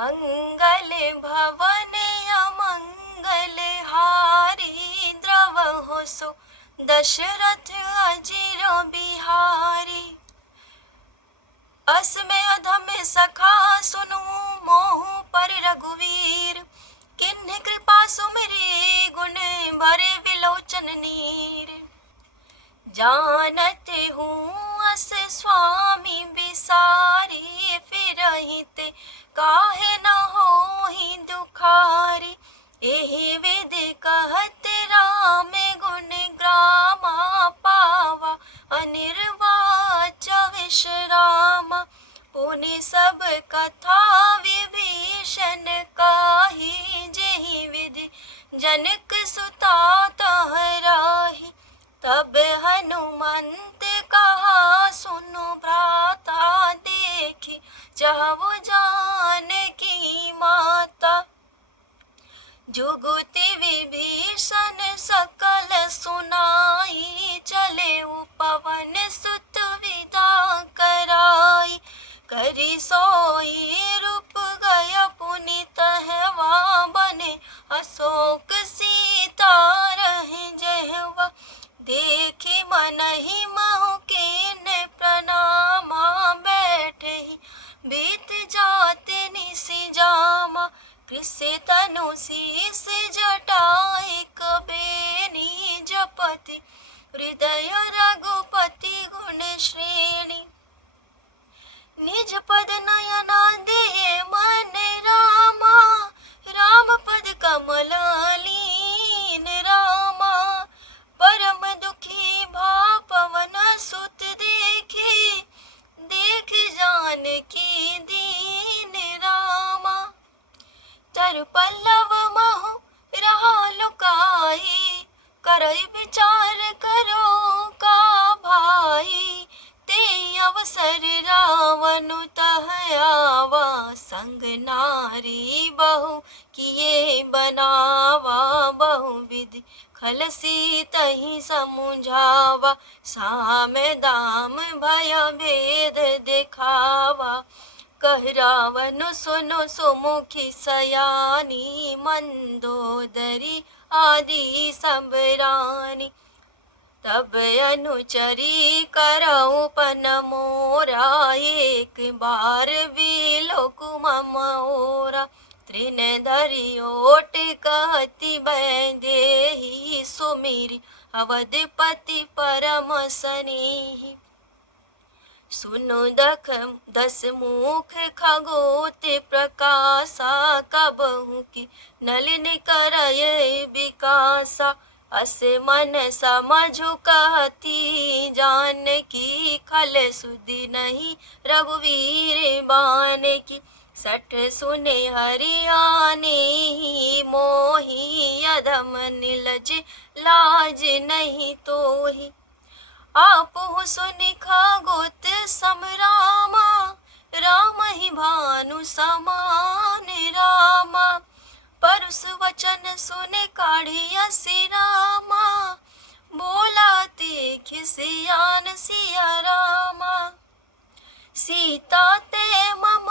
मंगल भवन अमंगल हारी, द्रवहु सो दशरथ अजिर बिहारी। अस में अधम सखा सुनु मोह पर रघुवीर, किन्ह कृपा सुमिरे गुण भरे विलोचन नीर। जानत हूँ अस स्वामी बिसारी, फिरहि ते काहे न होहि दुखारी। एहि विधि कहत राम गुण ग्रामा, पावा अनिर्वाच विश्रामा। पुनि सब कथा विभीषण काही, जेहि विधि जनक सुता तहराहि। तब हनुमंत कहा सुनु भ्राता, देखी जाहु जानकी माता। जुगुति विभीषण सकल सुनाई, चले पवन सुत विदा कराई। करि सोई रूप गय पुनि तहवा, बने अशोक सीता रहि जहवा। देखी मनहि महु कीन्ह प्रणामा, बैठहि बीत जाति निसि जामा। कृषि तनु शीस जटाई कबेनी, जपति हृदय रघुपति गुण श्रेणी। निज पद नयना दिए मन रामा, राम पद कमल लीन रामा। परम दुखी भा पवन सुत देखी, देख जानकी दीन रामा। तरु पल्लव महु रहा लुकाई, करई विचार करो का भाई। ते अवसर रावनु तह आवा, संग नारी बहु किए बनावा। बहुविधि खल सीतहि समुझावा, साम दाम भय भेद दिखावा। कह रावण सुनो सुमुखी सयानी, मंदोदरी आदि सब रानी। तब अनुचरी करऊ पन मोरा, एक बार विलोक मम ओरा। तृण धरि ओट कहती बैदेही, सुमिरि अवधपति परम स्नेही। सुनु दस मुख खगोत प्रकाशा, कबहु की नलिन करय विकासा। अस मन समझु कहती जानकी, खल सुधि नहीं रघुवीर बानकी। सठ सुने हरियाणे ही मोही, अधम निलज लाज नहीं तोही। आपहु सुनि खगोत समरामा, राम ही भानु समान रामा। परुष वचन सुने काढ़ी असी रामा, बोला ते सियान सिया रामा। सीता ते मम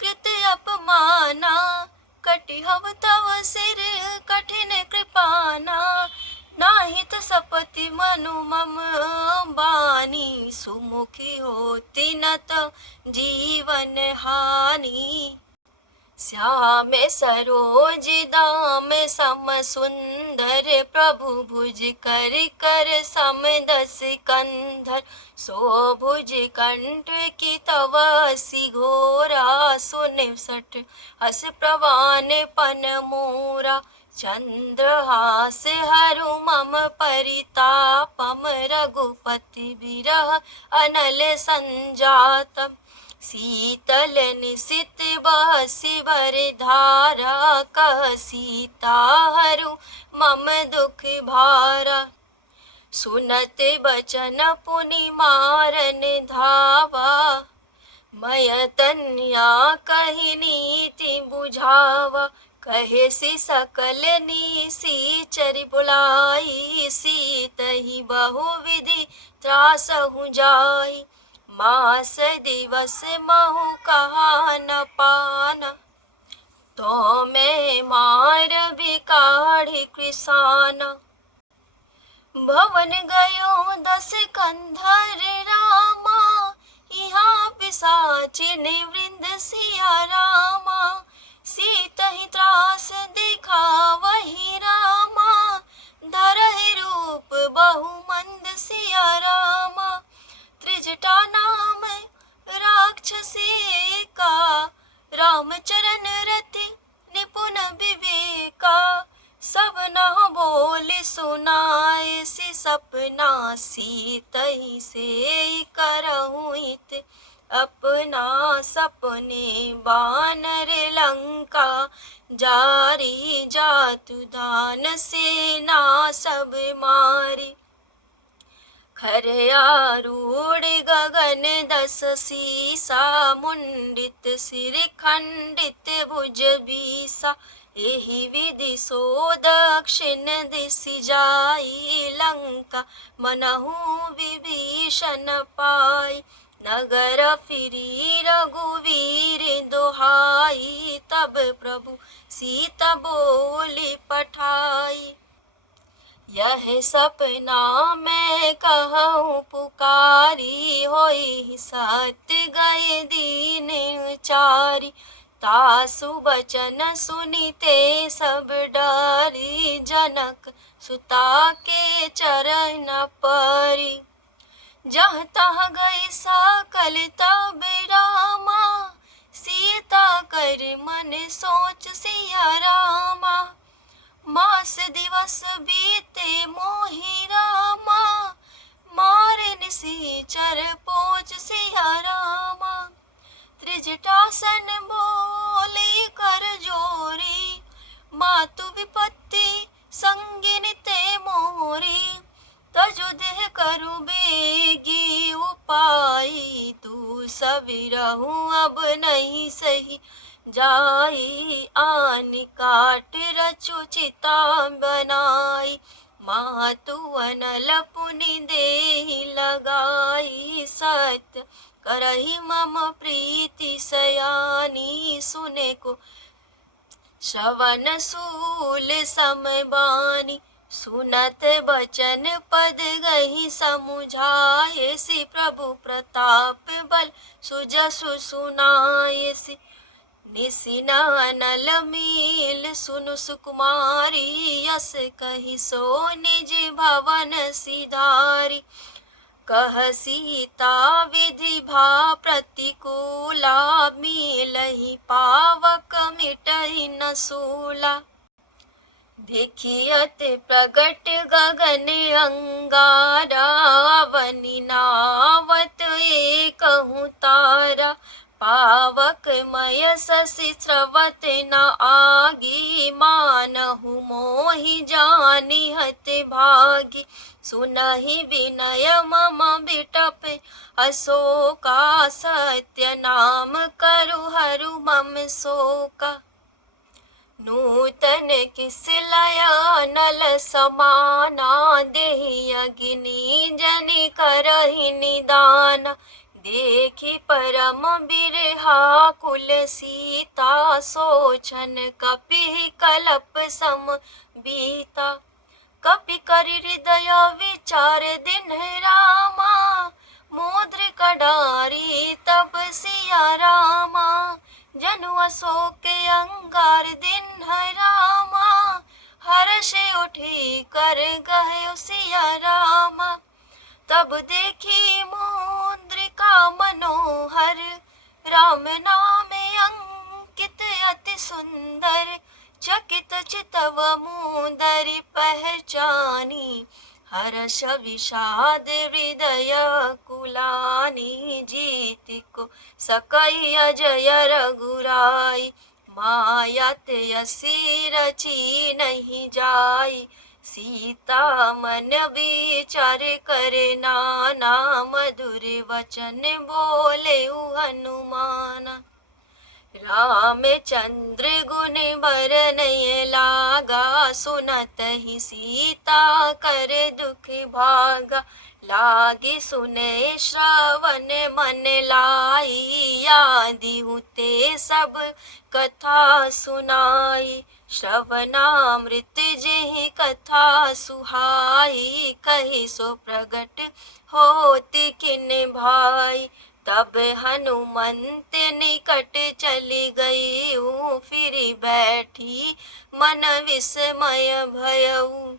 कृत अपमाना, कटिहव तव सिर कठिन कृपाना। नाहित सपति मनु मम बानी, सुमुखी होती न तो जीवन हानि। श्याम सरोज दाम सम सुंदर, प्रभु भुज कर कर सम दस कंधर। सो भुज कंठ की तव असि घोरा, सुन सठ हस प्रवान पन मोरा। चंद्रहास हरु मम परितापम, रघुपति बिरह अनल संजातम। शीतल निशित बहसि भरि धारा, कह सीता हरु मम दुख भारा। सुनत बचन पुनि मारन धावा, मय तन्या कहि नीति बुझावा। कहे सी सकल निशिचर बुलाई, सीतहि बहुविधि त्रासहु जाई। मास दिवस महु कहा न पाना, तो मैं मार बिकाढ़ी कृसाना। भवन गयो 10 कंधर रामा, यहाँ पिशाचिन वृंद सिया रामा। सीत ही त्रास दिखा वही रामा, धरहि रूप बहुमंद सिया रामा। त्रिजटा नाम राक्षसी का, रामचरण रति निपुण विवेका। सब न बोले सुनाए सि सपना, सीतहि से करहु हित अपना। सपने बानर लंका, जारी जातु दान सेना सब मारी। खरयारूढ़ गगन 10 सीसा, मुंडित सिर खंडित भुज बीसा। एहि विधि सो दक्षिण दिशि जाई, लंका मनहु विभीषण पाई। नगर फिरी रघुवीर दोहाई, तब प्रभु सीता बोली पठाई। यह सपना मैं कहूँ पुकारी, होई सत्य गए दीन चारी। तासु बचन सुनिते सब डारी, जनक सुता के चरण परी। जहाँ तहाँ गई सकल तब रामा, सीता कर मन सोच सिया रामा। मास दिवस बीते मोहि रामा, मारे निसीचर पोच सिया रामा। त्रिजटासन बोले कर जोरी, मातु विपत्ति संगिन ते मोरी। तजु देह करु बेगी उपाई, तू सविरहु अब नहीं सही जाई। आन काट रचु चिता बनाई, मातु अनल पुनि देहि लगाई। सत्य करहि मम प्रीति सयानी, सुने को श्रवण सूल समबानी। सुनत बचन पद गहि समुझाए, सि प्रभु प्रताप बल सुजसु सुनाए। सि निसिन अनल मील सुनु सुकुमारी, यस कहि सो निज भवन सिधारी। कह सीता विधि भा प्रतिकूला, मिलहि पावक मिटहि न सूला। देखियत प्रगट गगन अंगारा, अवनि नावत एकहु तारा। पावक मय शशि स्रवत न आगी, मानहु मोहि जानिहत भागी। सुनहि विनय मम बिटप अशोका, सत्य नाम करु हरु मम शोका। नूतन किस लया नल समाना, देहि अग्नि जनि करहि निदाना। देखि परम बिरहा कुल सीता, सोचन कपि कलप सम बीता। कपि करि हृदय विचार दिन रामा, मुद्रिका डारी तब सिया रामा। जनु अशोक अंगार दिन रामा, हर्ष उठी कर गए सिया रामा। तब देखी मुद्रिका मनोहर, राम नाम अंकित अति सुंदर। चकित चितव मुदरि पहचानी, हर्ष विषाद हृदय कुलानी। जीत को सकई अजय रघुराई, माया तयसी रची नहीं जाई। सीता मन विचार करे नाना, मधुर वचन बोले हनुमाना। रामचंद्र गुण बरनय लागा, सुनत ही सीता कर दुख भागा। लागे सुने श्रवण मन लाई, यादी हुते सब कथा सुनाई। श्रवणामृत जेहि कथा सुहाई, कहि सो प्रगट होति किन भाई। तब हनुमंत निकट चली गई, फिर बैठी मन विस्मय भयऊ।